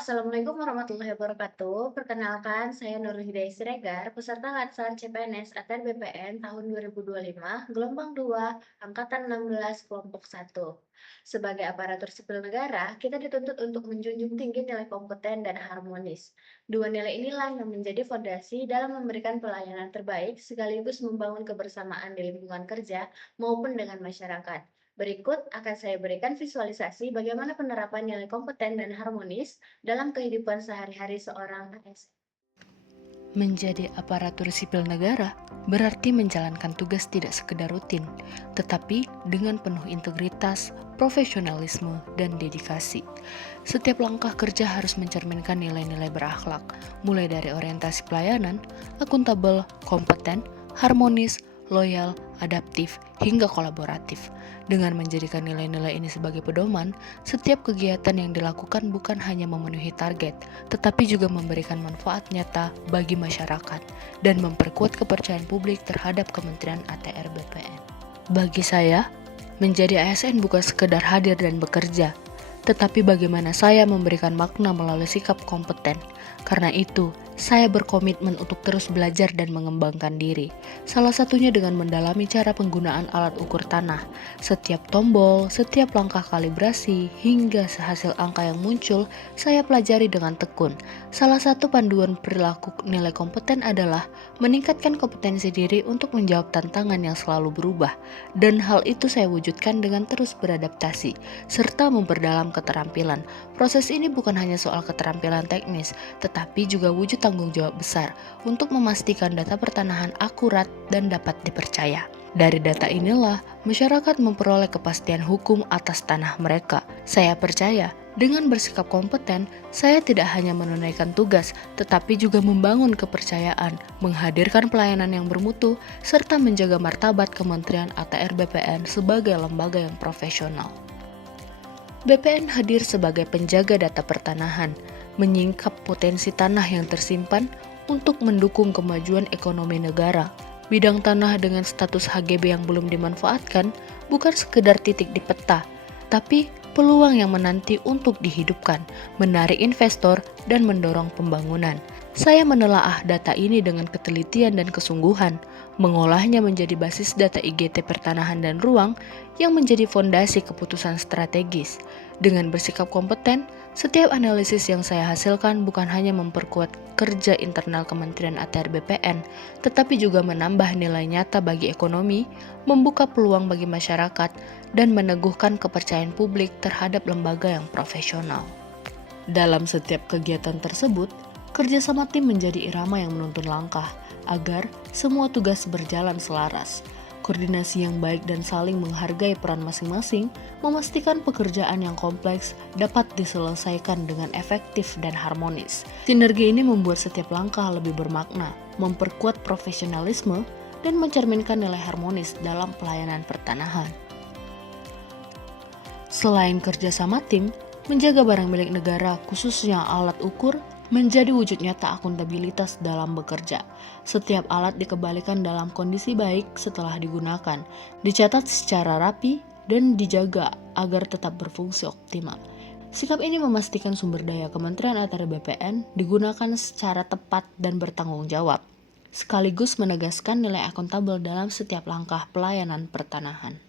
Assalamualaikum warahmatullahi wabarakatuh. Perkenalkan, saya Nurul Hidayah Siregar, peserta Latsar CPNS ATR BPN tahun 2025, gelombang 2, Angkatan 16, kelompok 1. Sebagai aparatur sipil negara, kita dituntut untuk menjunjung tinggi nilai kompeten dan harmonis. Dua nilai inilah yang menjadi fondasi dalam memberikan pelayanan terbaik sekaligus membangun kebersamaan di lingkungan kerja maupun dengan masyarakat. Berikut akan saya berikan visualisasi bagaimana penerapan nilai kompeten dan harmonis dalam kehidupan sehari-hari seorang ASN. Menjadi aparatur sipil negara berarti menjalankan tugas tidak sekedar rutin, tetapi dengan penuh integritas, profesionalisme, dan dedikasi. Setiap langkah kerja harus mencerminkan nilai-nilai berakhlak, mulai dari orientasi pelayanan, akuntabel, kompeten, harmonis, loyal, adaptif, hingga kolaboratif. Dengan menjadikan nilai-nilai ini sebagai pedoman, setiap kegiatan yang dilakukan bukan hanya memenuhi target, tetapi juga memberikan manfaat nyata bagi masyarakat dan memperkuat kepercayaan publik terhadap Kementerian ATR BPN. Bagi saya, menjadi ASN bukan sekedar hadir dan bekerja, tetapi bagaimana saya memberikan makna melalui sikap kompeten. Karena itu, saya berkomitmen untuk terus belajar dan mengembangkan diri. Salah satunya dengan mendalami cara penggunaan alat ukur tanah. Setiap tombol, setiap langkah kalibrasi, hingga hasil angka yang muncul, saya pelajari dengan tekun. Salah satu panduan perilaku nilai kompeten adalah meningkatkan kompetensi diri untuk menjawab tantangan yang selalu berubah. Dan hal itu saya wujudkan dengan terus beradaptasi, serta memperdalam keterampilan. Proses ini bukan hanya soal keterampilan teknis, tetapi juga wujud tanggung jawab besar untuk memastikan data pertanahan akurat dan dapat dipercaya. Dari data inilah, masyarakat memperoleh kepastian hukum atas tanah mereka. Saya percaya, dengan bersikap kompeten, saya tidak hanya menunaikan tugas, tetapi juga membangun kepercayaan, menghadirkan pelayanan yang bermutu, serta menjaga martabat Kementerian ATR BPN sebagai lembaga yang profesional. BPN hadir sebagai penjaga data pertanahan, menyingkap potensi tanah yang tersimpan untuk mendukung kemajuan ekonomi negara. Bidang tanah dengan status HGB yang belum dimanfaatkan bukan sekedar titik di peta, tapi peluang yang menanti untuk dihidupkan, menarik investor, dan mendorong pembangunan. Saya menelaah data ini dengan ketelitian dan kesungguhan, mengolahnya menjadi basis data IGT pertanahan dan ruang yang menjadi fondasi keputusan strategis. Dengan bersikap kompeten, setiap analisis yang saya hasilkan bukan hanya memperkuat kerja internal Kementerian ATR BPN, tetapi juga menambah nilai nyata bagi ekonomi, membuka peluang bagi masyarakat, dan meneguhkan kepercayaan publik terhadap lembaga yang profesional. Dalam setiap kegiatan tersebut, kerjasama tim menjadi irama yang menuntun langkah agar semua tugas berjalan selaras. Koordinasi yang baik dan saling menghargai peran masing-masing memastikan pekerjaan yang kompleks dapat diselesaikan dengan efektif dan harmonis. Sinergi ini membuat setiap langkah lebih bermakna, memperkuat profesionalisme, dan mencerminkan nilai harmonis dalam pelayanan pertanahan. Selain kerjasama tim, menjaga barang milik negara, khususnya alat ukur, menjadi wujud nyata akuntabilitas dalam bekerja. Setiap alat dikembalikan dalam kondisi baik setelah digunakan, dicatat secara rapi, dan dijaga agar tetap berfungsi optimal. Sikap ini memastikan sumber daya Kementerian ATR BPN digunakan secara tepat dan bertanggung jawab, sekaligus menegaskan nilai akuntabel dalam setiap langkah pelayanan pertanahan.